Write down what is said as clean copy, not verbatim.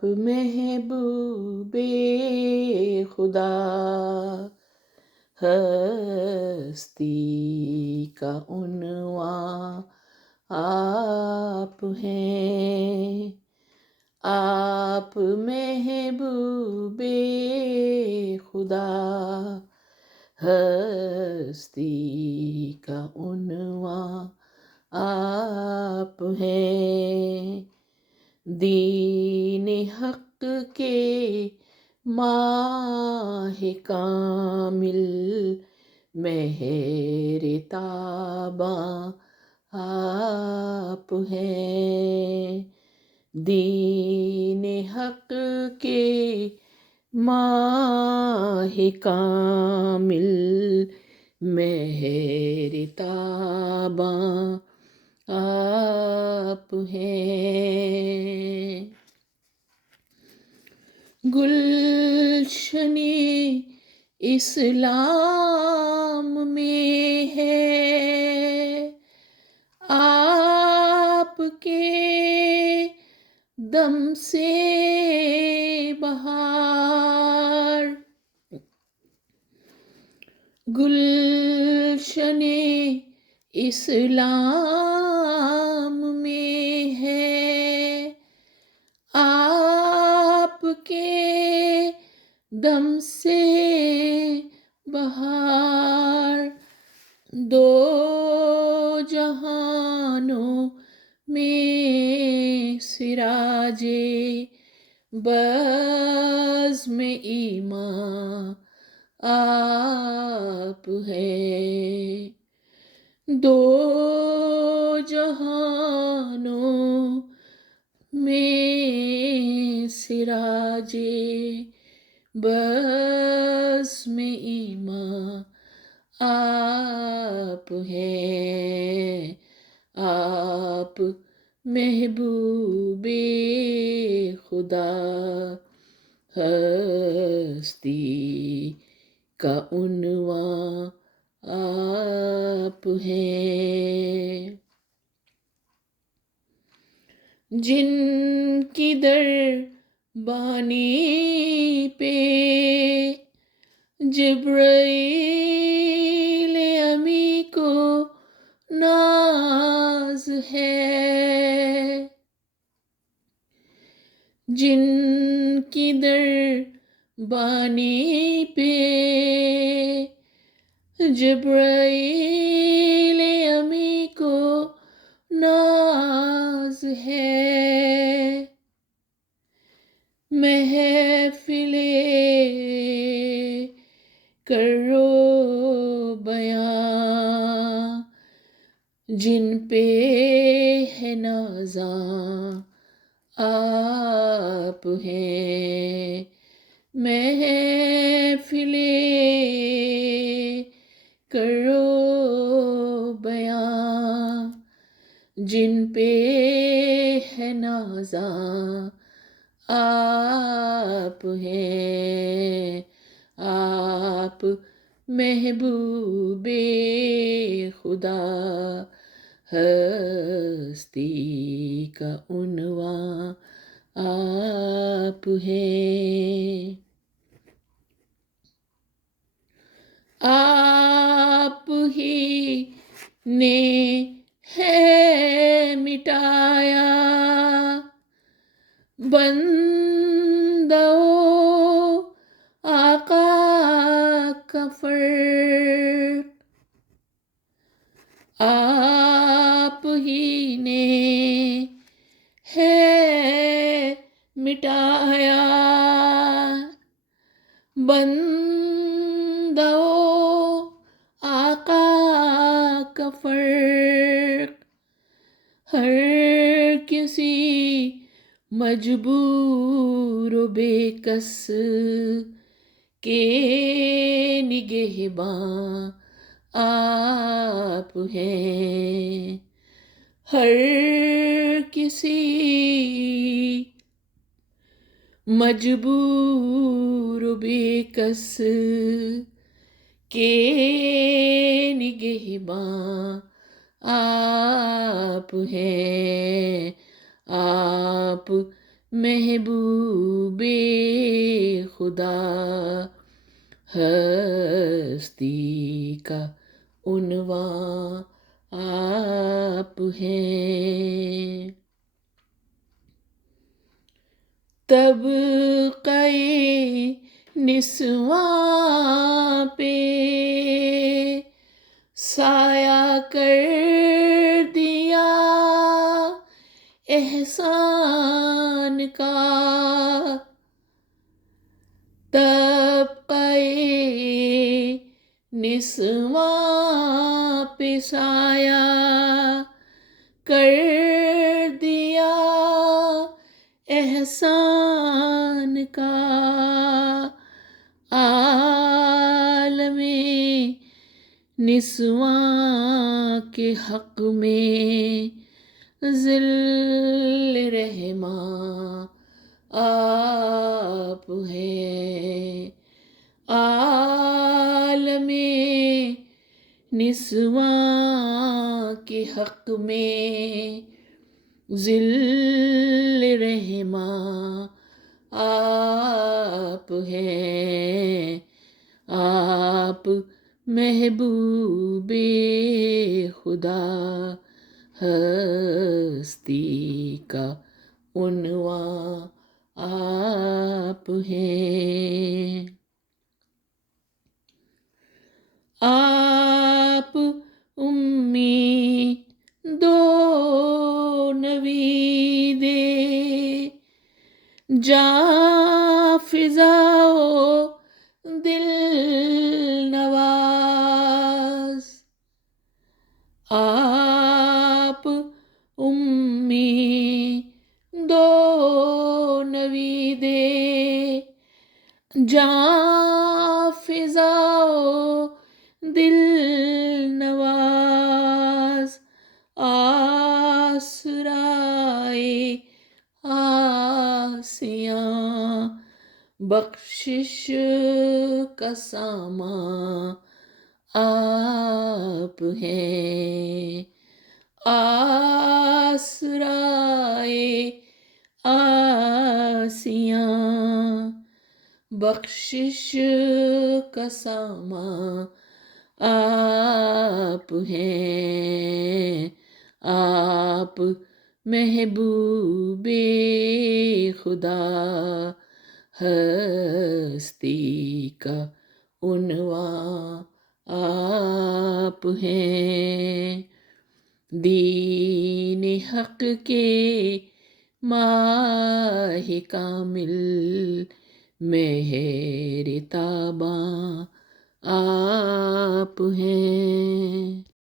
آپ محبوب خدا، ہستی کا عنوان آپ ہیں، آپ محبوب خدا، ہستی کا عنوان آپ ہیں، دین حق کے ماہ کامل، مہر تاباں آپ ہیں، دین حق کے ماہ کامل، مہر تاباں آپ ہیں، گلشن اسلام میں ہے آپ کے دم سے بہار، گلشن اسلام میں ہے آپ کے دم سے بہار، دو جہانوں میں سراج بزم ایمان آپ ہیں، دو جہانوں میں سراج بزم ایمان آپ ہیں، آپ محبوب خدا، ہستی کا عنوان آپ ہیں، جن کی دربانی پہ جبرائیل امی کو ناز ہے، جن کی دربانی پہ جبرائیل امی کو ناز ہے، محفل کرو بیاں جن پہ ہے نازاں آپ ہیں، محفل کرو بیاں جن پہ ہے نازاں آپ ہیں، آپ محبوب خدا، ہستی کا عنوان آپ ہیں، آپ ہی نے ہے مٹایا بندوں آقا کا فرق، آپ ہی نے ہے مٹایا بندوں آقا کا فرق، ہر کسی مجبور و بے کس کے نگہباں آپ ہیں، ہر کسی مجبور و بے کس کے نگہباں آپ ہیں، آپ محبوب خدا ہستی کا عنوان آپ ہیں۔ طبقہ نسواں پہ سایہ کر دیا احسان کا، طبقہ نسواں پہ سایہ کر دیا احسان کا، عالم نسواں کے حق میں ذل رحماں آپ ہیں۔ عالم نسواں کے حق میں ذل رحماں آپ ہیں۔ آپ محبوب خدا ہستی کا عنوان آپ ہیں۔ آپ امی دو نوید جاں فضا و دل نواز، آپ امی دو نوید جاں فضا و دل نواز، آسرائے آسیاں بخشش کا سامان آپ ہیں۔ آسرائے آسیاں بخشش کا سامان آپ ہیں۔ آپ محبوب خدا ہستی کا عنوان آپ ہیں۔ دین حق کے ماہ کامل مہر تاباں آپ ہیں۔